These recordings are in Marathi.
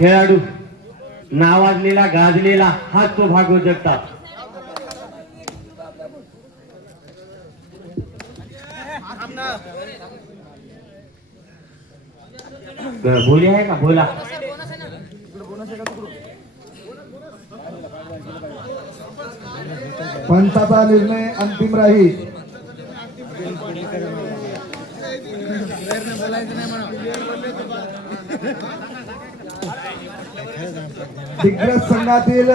खेळाडू नावाजलेला गाजलेला हाच तो भागवत जगताप. बोली आहे का बोला. पंचाचा निर्णय अंतिम राहील. दिग्रस संघातील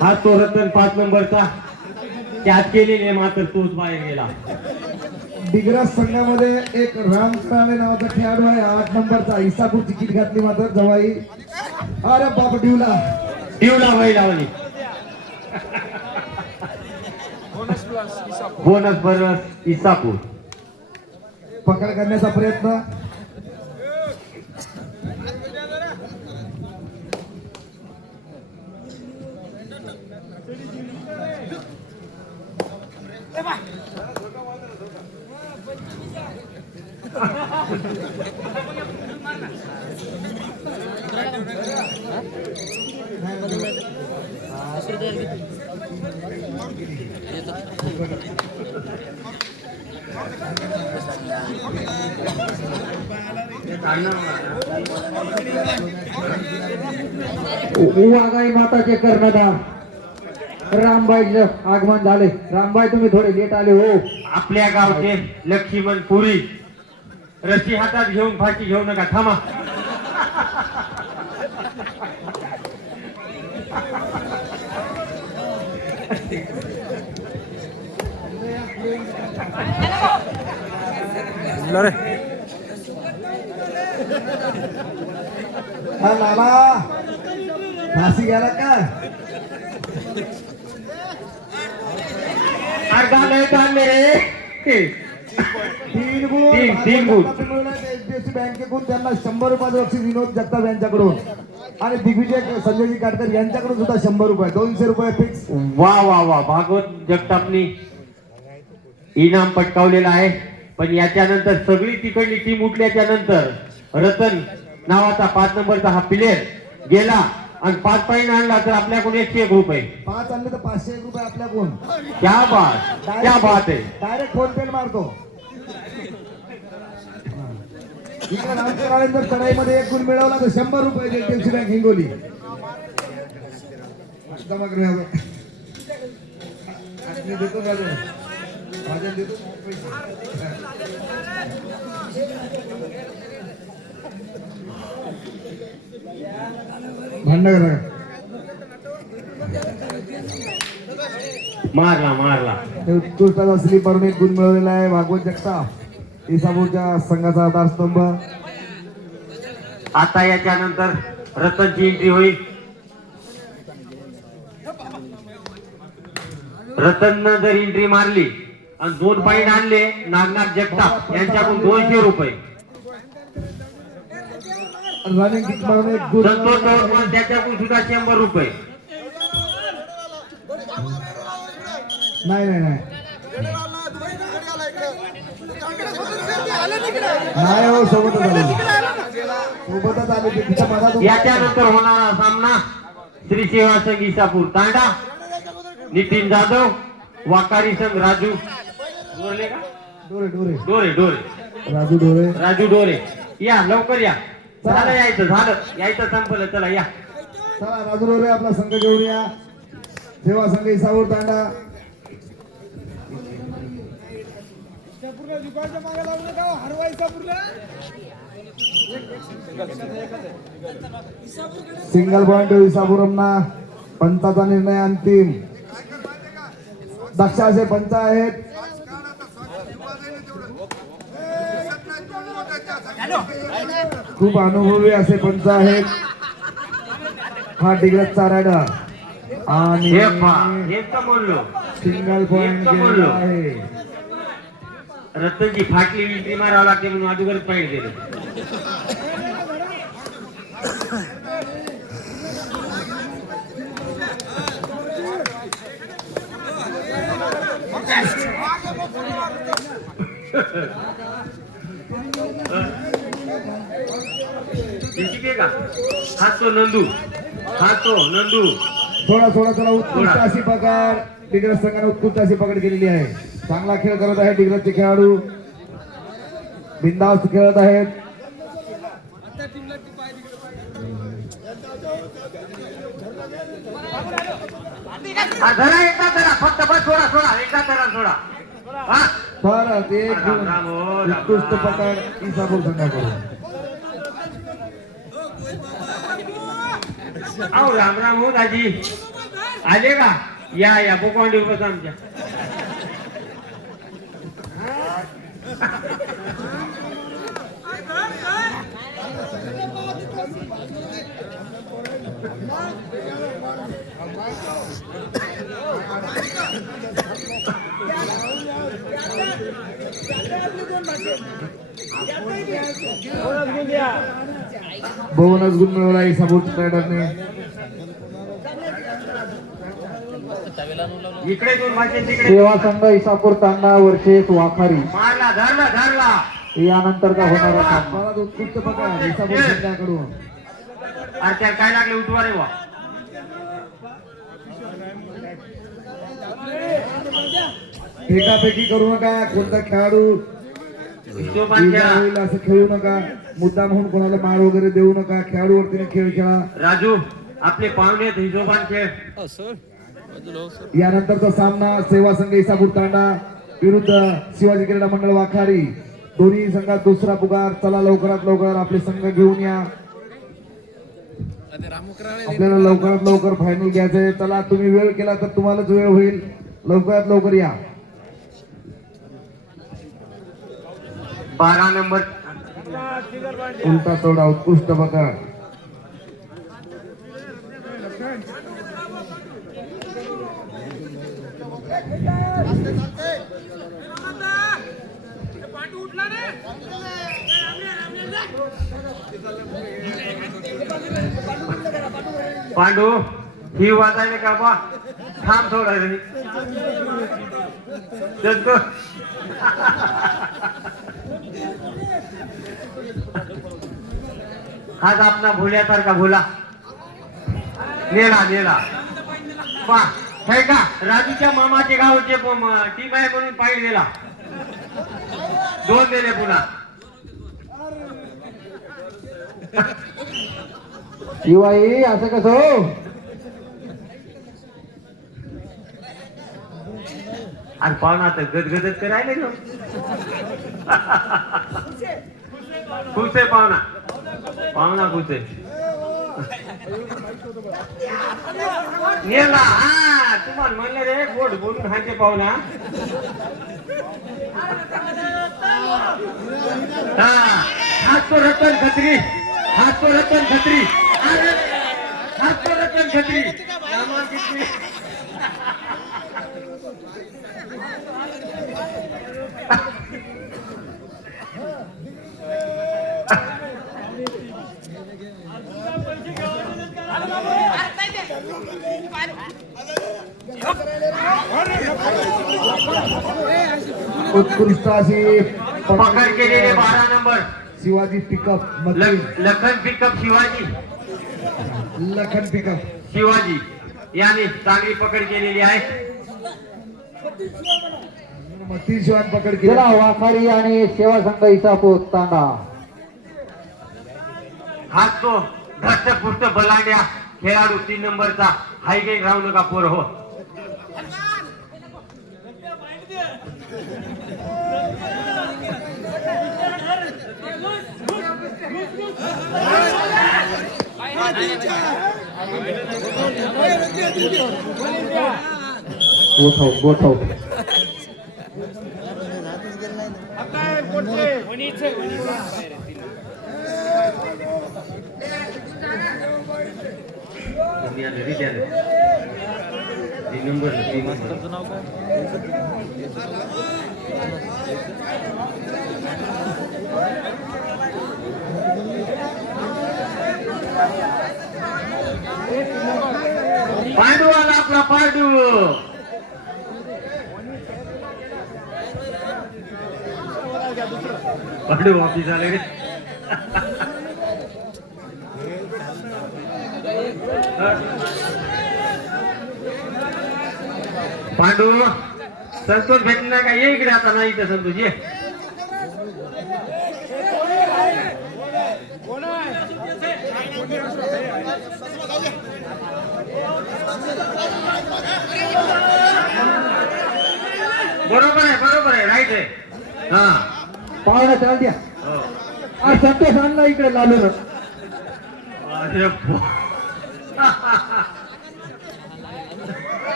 हा तो रतन 5 नंबरचा त्यात केलेले मात्र तोच बाहेर गेला. दिग्रस संघामध्ये एक राम काळे नावाचा खेळाडू आहे 8 नंबरचा. इसापूर तिकीट घातली मात्र जवाई. अरे बाप डिवला बैलावली. बोनस बरोबर इसापूर. पकड करण्याचा प्रयत्न. वाघाई माताचे कर्णधार रामबाईचं आगमन झाले. रामबाई तुम्ही थोडे लेट आले हो. आपल्या गावचे लक्ष्मण पुरी रशी हातात घेऊन फाशी घेऊ नका थांबा. हा लाला फाशी घ्यायला का तीन गुण एचडीएफसी बँकेकडून त्यांना 100 रुपयाचं बक्षीस विनोद जगताप यांच्याकडून आणि दिग्विजय संजयजी काटकर यांच्याकडून सुद्धा 100 रुपये 200 रुपये फिक्स. वा वा वा भागवत जगतापनी इनाम पटकावलेला आहे. पण याच्यानंतर सगळी तिकडली टीम उठल्याच्या नंतर रतन नावाचा 5 नंबरचा हा प्लेअर गेला आणि 5 पॉईंट आणला तर आपल्याकडून 101 रुपये. 5 आणले तर 501 रुपये आपल्याकडून. क्या बात आहे. डायरेक्ट फोन पे मारतो. इकडे रामचंद्राने जर चढाईमध्ये 1 गुण मिळवला तर 100 रुपये देईल एचडीएफसी बँक हिंगोली. जमा करूया देतो माझ्या देतो भांडण करा. मारला उत्कृष्ट स्लीपवरून 1 गुण मिळवलेला आहे भागवत जगताप इसापूरच्या संघाचा आधारस्तंभ. आता याच्यानंतर रतनची एंट्री होईल. रतननं जर एंट्री मारली आणि 2 पॉईंट आणले नागनाथ जगताप यांच्याकडून 200 रुपये. रनिंग किक मारून 1 गुण. संतोष चव्हाण त्याच्याकडून सुद्धा 100 रुपये. नाही हो सोबतच आले. याच्यानंतर होणारा सामना श्री सेवा संघ इसापूर तांडा नितीन जाधव वाकारी संघ राजू राजू डोरे. या लवकर या. झालं यायचं संपलं. चला या. चला राजू डोरे आपला संघ घेऊन या. सेवा संघ इसापूर तांडा. सिंगल पॉइंट इसापुरमना. पंचाचा निर्णय अंतिम. दक्ष असे पंच आहेत. खूप अनुभवी असे पंच आहेत. हा डिग्रजचा रायडर आणि सिंगल पॉइंट आहे. रतनची फाटली एंट्री मारावं लागते म्हणून अगोदरच पॉईंट गेले. जिंकते का हा तो नंदू थोडा थोडा उत्कृष्ट अशी पकड डिग्रज संघाने उत्कृष्ट अशी पकड केलेली आहे. चांगला खेळ करत आहे डिग्रजचे खेळाडू, बिनधास्त खेळत आहेत. हा धरा एकदा धरा फक्त बस सोडा एकदा धरा सोडा हा परत एक राम राम हो, राम उत्कृष्ट राम. पकड इसापूर संघाकडून. अहो राम राम हो दाजी आले का या बोकवांडी बस आमच्या बोनस गुण मिळवला इसापूर रायडरने. इकडे दोन भाषे तिकडे सेवा संघ इसापूर तांडा वर्षेस वाखारी मारला धरला यानंतरचा होणारा सामना. परत उत्कृष्ट पकड इसापूर संघाकडून. अरे त्याला काय लागले उठवा रे वा फेकाफेकी करू नका. कोणता खेळाडू हिशोबान खेळा. होईल असं खेळू नका. मुद्दाम होऊन कोणाला मार वगैरे देऊ नका. खेळाडूवरतीने खेळ खेळा. राजू आपले पाहुणे आहेत, हिशोबान खेळ. यानंतरचा सामना सेवा संघ इसापूर तांडा विरुद्ध शिवाजी क्रीडा मंडळ वाखारी. दोन्ही संघात दुसरा पुकार. चला लवकरात लवकर आपले संघ घेऊन या. आपल्याला लवकरात लवकर फायनल घ्यायचंय. चला तुम्ही वेळ केला तर तुम्हालाच वेळ होईल. लवकरात लवकर या. 12 नंबर उलटा तोडा उत्कृष्ट पकड. पांडू ही वाजायला का बा थांब थोडा चलतो हाच आपला भोल्यासारखा भोला नेला पा हे का राजूच्या मामाचे गावचे टीम आहे म्हणून पाहिजे दिला 2 दिले पुन्हा. शिवाई असं कसं हो? आणि पाहुणा तर गदगदच करायला घेऊ खुश आहे पाहुणा खुश आहे. नेला हा तुम्हाला म्हणलं रे गोड बोलून हायचे पाहुणा. हात तो रतन खत्री अरे, हात तो रतन खत्री नामा किती उत्कृष्ट अशी पकड केलेले 12 number Shivaji pickup Lakhan pickup Lakhan pickup Shivaji याने चांगली पकड केलेली आहे. 30 रन पकड केली. चला वाखारी आणि सेवा संघ इसापूर तांडा. हात तो धष्टपुष्ट बलांड्या खेळाडू 3 नंबरचा हायगे राहू नका पोर हो. गोठव पांडू आला आपला पांडू पांडू ऑफिस आले रे. पांडू संतोष भेटणार का? ये इकडे आता. नाही तर संतोष ये. बरोबर आहे राईट आहे. हा पाहुणा चाल द्या. हो. आज संतोष आणला इकडे लालू. अरे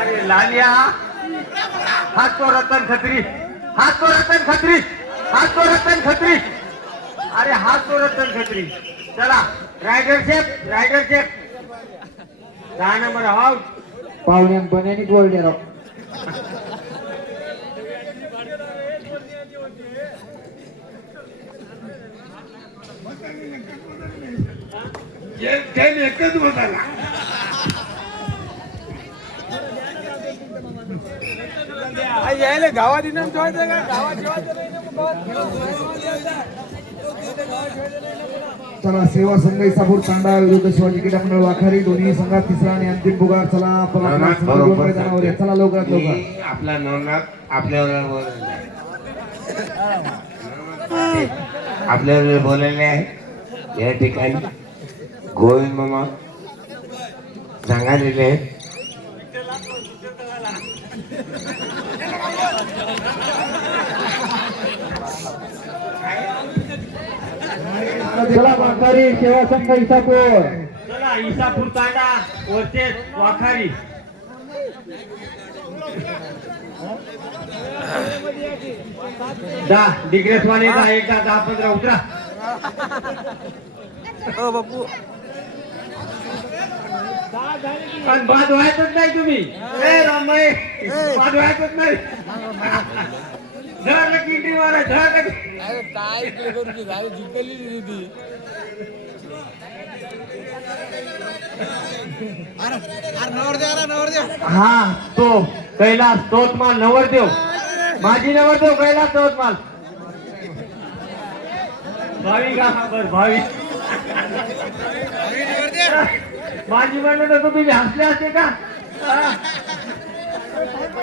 अरे लालिया, हात तो रतन खत्री, हात तो रतन खत्री, हात तो रतन खत्री. अरे हात तो रतन खत्री. चला रायडर शेफ, रायडर शेफ 10 नंबर आउट. पाहुण्यान बन्यानी बोलले राव. एकच बोलायला गावात इनाम ठेवायचं का? गावात ठेवायचं नाही ना, चला सेवा संघ इसापूर तांडा विरुद्ध शिवाजी क्रीडा मंडळ वाखारी. दोन्ही संघात तिसरा आणि अंतिम पुकार. चला आपण आपल्या संघावर मैदानावर या. चला लवकरात लवकर. आपला नवनाथ आपल्यावर आपल्यावर बोललेले आहे. या ठिकाणी गोविंद मामा सांगालेले आहेत. चला वाखारी सेवा संघ इसापूर. चला इसापूर तांडा वरचे वाखारी. डिग्रेस वाले एकदा 10-15 उतरा. हो बापू. पण बाद व्हायचंच नाही तुम्ही. ए रामबाई बाद व्हायचंच नाही. धर किंडी मारा, धर. अरे काय इकडे करून ती झाली जिंकली ती. हा तो कैलास तोतमाल नवरदेव, माझी नवरदेव कैलास तोतमाल. भावी का? बर भावी. माझी म्हणणं तर तुम्ही हसले असते का?